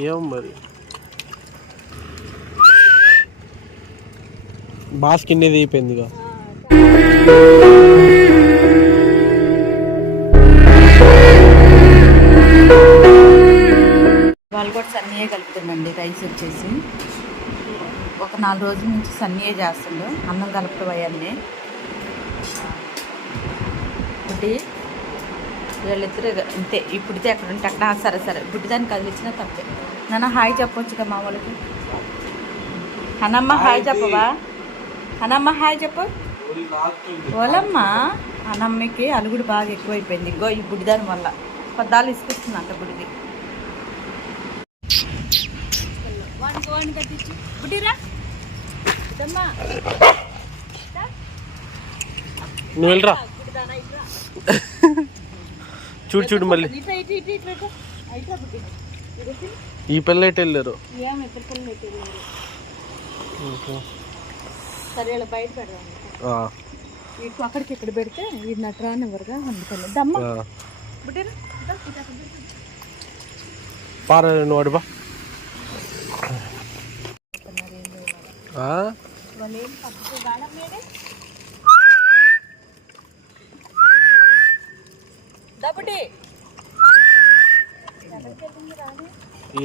ఏం మరి? బాస్ కింద దిగిపోయింది ఇక. వాళ్ళు కూడా సన్నీయే కలుపుతుందండి రైస్ వచ్చేసి. ఒక నాలుగు రోజుల నుంచి సన్నీయే చేస్తుండ్రు అన్నం కలపడం అవన్నీ. వీళ్ళిద్దరు ఇంతే. ఇప్పుడితే అక్కడ ఉంటే అక్కడ సరే సరే. బుడ్డిదాన్ని కదిలించినా తప్పే. నాన్న హాయ్ చెప్పొచ్చుగా మా వాళ్ళకి? అనమ్మ హాయ్ చెప్పవా? అనమ్మ హాయ్ చెప్పు. ఓలమ్మ అనమ్మకి అలుగుడు బాగా ఎక్కువైపోయింది. గో ఈ బుడిదాని వల్ల. పద్దాలు ఇసుకొస్తుంది బుడిది బుడ్డిరా నువ్వు వెళ్ళరా? చూడు చూడు మళ్ళీ. ఈ పిల్ల ఎటు వెళ్ళారు? అక్కడికి ఇక్కడ పెడితే వీడి నటు రానివ్వరుగా అందుకని దమ్మ ఇదా, ఇదా, ఇదా. పారా? వాళ్ళు ఏం దబుటి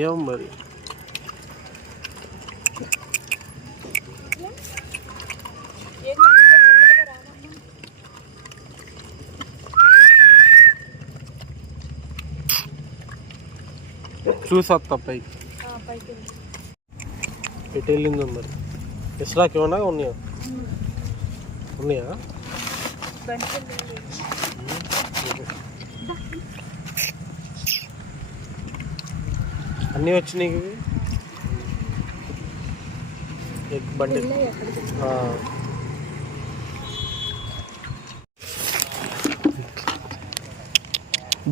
ఏం మరి? చూసి పైకి. ఎటు వెళ్ళిందో మరి? ఇస్రాక్ ఏమన్నా ఉన్నాయా? ఉన్నాయా. అన్నీ వచ్చినాయి ఎగ్ బండి.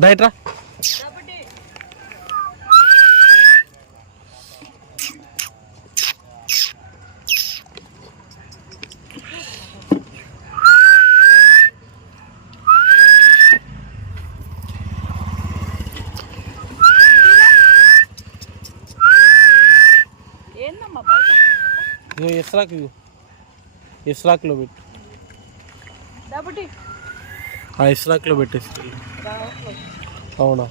బయట ఇగో ఇస్రాక్ ఇగో. ఇస్రాక్లో పెట్టు. ఆ ఇస్రాక్లో పెట్టేసి. అవునా?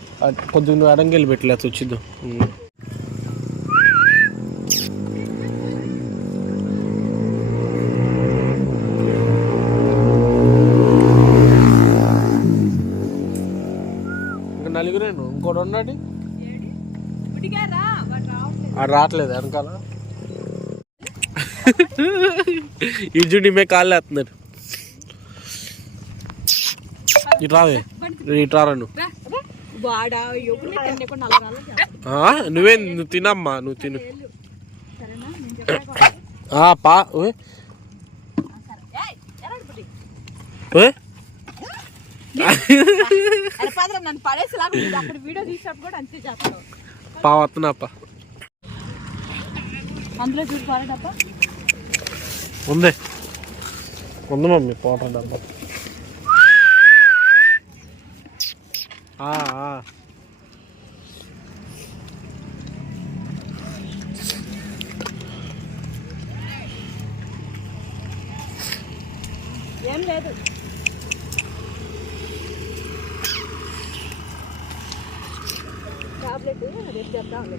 కొద్దిగా నువ్వు అడంగెళ్ళి పెట్టలే అది వచ్చిద్దాం. నలుగురేను? ఇంకోటి ఉన్నాడు? రావట్లేదు వెనకాల? ఈ జుడి మే కాళ్ళు వేస్తున్నాడు ఇటు రావే. ఇటు రారా నువ్వు? నువ్వే తినమ్మా నువ్వు తిను. పా ఓయ్ సరే ఏయ్, ఎలాంటి బుడ్డి? ఓయ్. అరే పాదరా నన్ను పడేసేలాగా ఉంది. అప్పుడు వీడియో తీసినప్పుడు కూడా అంతే చేస్తావు. పా వస్తున్నాపా అందులో చూడు పాడేటప్ప ఉంది. ఉంది మమ్మీ పోటర్ డబ్బా. ఆ, ఆ. ఏం లేదు. టాబ్లెట్ రేపు చేద్దాంలే